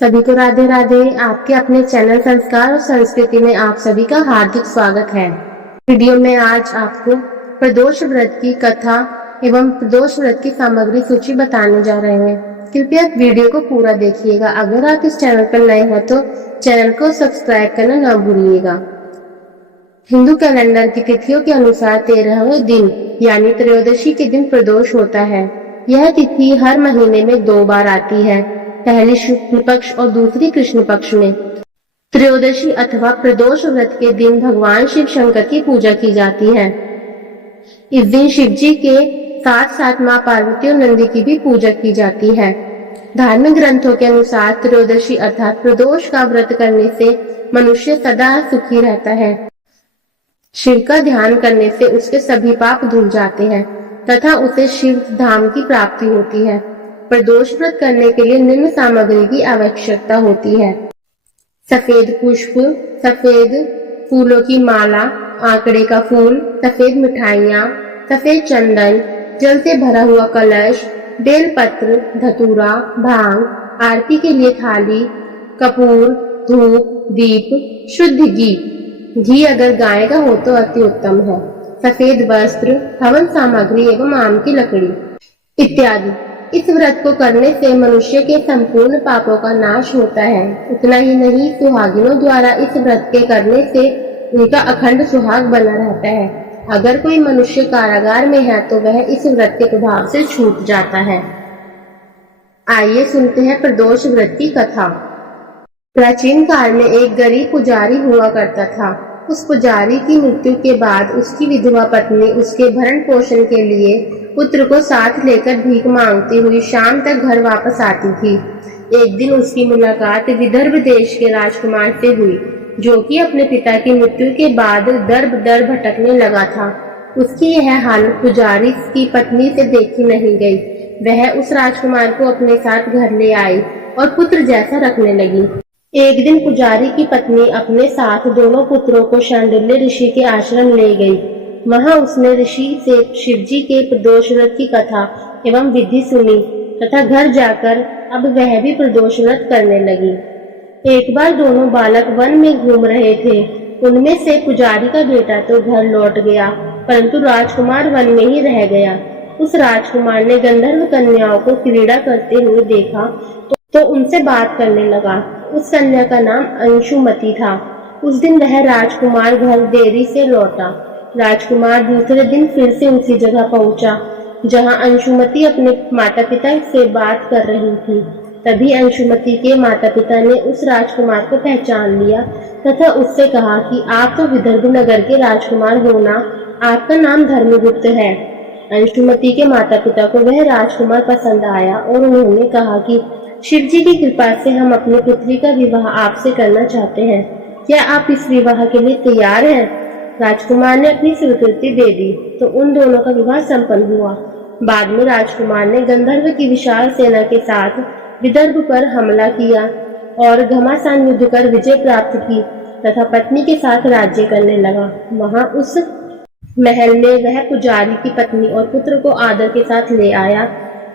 सभी को राधे राधे। आपके अपने चैनल संस्कार और संस्कृति में आप सभी का हार्दिक स्वागत है। वीडियो में आज आपको प्रदोष व्रत की कथा एवं प्रदोष व्रत की सामग्री सूची बताने जा रहे हैं। कृपया वीडियो को पूरा देखिएगा। अगर आप इस चैनल पर नए हैं तो चैनल को सब्सक्राइब करना ना भूलिएगा। हिंदू कैलेंडर की तिथियों के अनुसार 13वें दिन यानी त्रयोदशी के दिन प्रदोष होता है। यह तिथि हर महीने में 2 बार आती है, पहली शुक्ल पक्ष और दूसरी कृष्ण पक्ष में। त्रयोदशी अथवा प्रदोष व्रत के दिन भगवान शिव शंकर की पूजा की जाती है। इस दिन शिव जी के साथ साथ मां पार्वती और नंदी की भी पूजा की जाती है। धार्मिक ग्रंथों के अनुसार त्रयोदशी अर्थात प्रदोष का व्रत करने से मनुष्य सदा सुखी रहता है। शिव का ध्यान करने से उसके सभी पाप धुल जाते हैं तथा उसे शिव धाम की प्राप्ति होती है। प्रदोष व्रत करने के लिए निम्न सामग्री की आवश्यकता होती है: सफेद पुष्प, सफेद फूलों की माला, आंकड़े का फूल, सफेद मिठाइयाँ, सफेद चंदन, जल से भरा हुआ कलश, बेलपत्र, धतूरा, भांग, आरती के लिए थाली, कपूर, धूप, दीप, शुद्ध घी अगर गाय का हो तो अति उत्तम है, सफेद वस्त्र, हवन सामग्री एवं आम की लकड़ी इत्यादि। इस व्रत को करने से मनुष्य के संपूर्ण पापों का नाश होता है। इतना ही नहीं, सुहागिनों द्वारा इस व्रत के करने से उनका अखंड सुहाग बना रहता है। अगर कोई मनुष्य कारागार में है तो वह इस व्रत के प्रभाव से छूट जाता है। आइए सुनते हैं प्रदोष व्रत की कथा। प्राचीन काल में एक गरीब पुजारी हुआ करता था। उस पुजारी की मृत्यु के बाद उसकी विधवा पत्नी उसके भरण पोषण के लिए पुत्र को साथ लेकर भीख मांगती हुई शाम तक घर वापस आती थी। एक दिन उसकी मुलाकात विदर्भ देश के राजकुमार से हुई, जो कि अपने पिता की मृत्यु के बाद दर बदर भटकने लगा था। उसकी यह हालत पुजारी की पत्नी से देखी नहीं गई। वह उस राजकुमार को अपने साथ घर ले आई और पुत्र जैसा रखने लगी। एक दिन पुजारी की पत्नी अपने साथ दोनों पुत्रों को शांडिल्य ऋषि के आश्रम ले गई। वहां उसने ऋषि से शिवजी के प्रदोष व्रत की कथा एवं विधि सुनी तथा घर जाकर अब वह भी प्रदोष व्रत करने लगी। एक बार दोनों बालक वन में घूम रहे थे। उनमें से पुजारी का बेटा तो घर लौट गया, परंतु राजकुमार वन में ही रह गया। उस राजकुमार ने गंधर्व कन्याओं को क्रीड़ा करते हुए देखा तो उनसे बात करने लगा। उस कन्या का नाम अंशुमति था। उस दिन वह राजकुमार घर देरी से लौटा। राजकुमार दूसरे दिन फिर से उसी जगह पहुंचा जहां अंशुमति अपने माता पिता से बात कर रही थी। तभी अंशुमति के माता पिता ने उस राजकुमार को पहचान लिया तथा उससे कहा कि आप तो विदर्भ नगर के राजकुमार हो ना, आपका नाम धर्मगुप्त है। अंशुमति के माता पिता को वह राजकुमार पसंद आया और उन्होंने कहा कि शिव जी की कृपा से हम अपनी पुत्री का विवाह आपसे करना चाहते हैं। क्या आप इस विवाह के लिए तैयार हैं? राजकुमार ने अपनी स्वीकृति दे दी तो उन दोनों का विवाह संपन्न हुआ। बाद में राजकुमार ने गंधर्व की विशाल सेना के साथ विदर्भ पर हमला किया और घमासान युद्ध कर विजय प्राप्त की तथा पत्नी के साथ राज्य करने लगा। वहां उस महल में वह पुजारी की पत्नी और पुत्र को आदर के साथ ले आया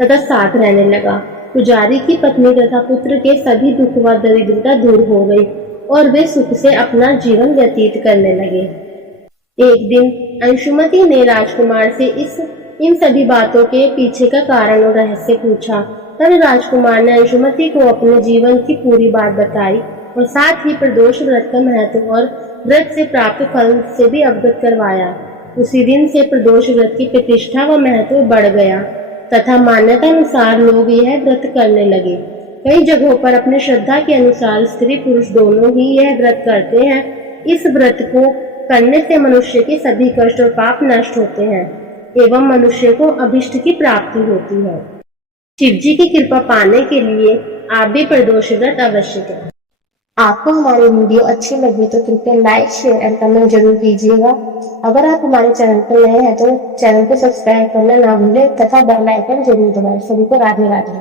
तथा साथ रहने लगा। पुजारी की पत्नी तथा पुत्र के सभी दुख व दरिद्रता दूर हो गई और वे सुख से अपना जीवन व्यतीत करने लगे। एक दिन अंशुमति ने राजकुमार से इन सभी बातों के पीछे का कारण और रहस्य पूछा। तब राजकुमार ने अंशुमति को अपने जीवन की पूरी बात बताई और साथ ही प्रदोष व्रत का महत्व और व्रत से प्राप्त फल से भी अवगत करवाया। उसी दिन से प्रदोष व्रत की प्रतिष्ठा व महत्व बढ़ गया तथा मान्यता अनुसार लोग यह व्रत करने लगे। कई जगहों पर अपने श्रद्धा के अनुसार स्त्री पुरुष दोनों ही यह व्रत करते हैं। इस व्रत को करने से मनुष्य के सभी कष्ट और पाप नष्ट होते हैं एवं मनुष्य को अभिष्ट की प्राप्ति होती है। शिव जी की कृपा पाने के लिए आप भी प्रदोष व्रत अवश्य करें। आपको हमारी वीडियो अच्छी लगी तो कृपया लाइक, शेयर एंड कमेंट जरूर कीजिएगा। अगर आप हमारे चैनल पर नए हैं तो चैनल को सब्सक्राइब करना ना भूलें तथा बेल आइकन जरूर दबाएं। सभी को राधे राधे।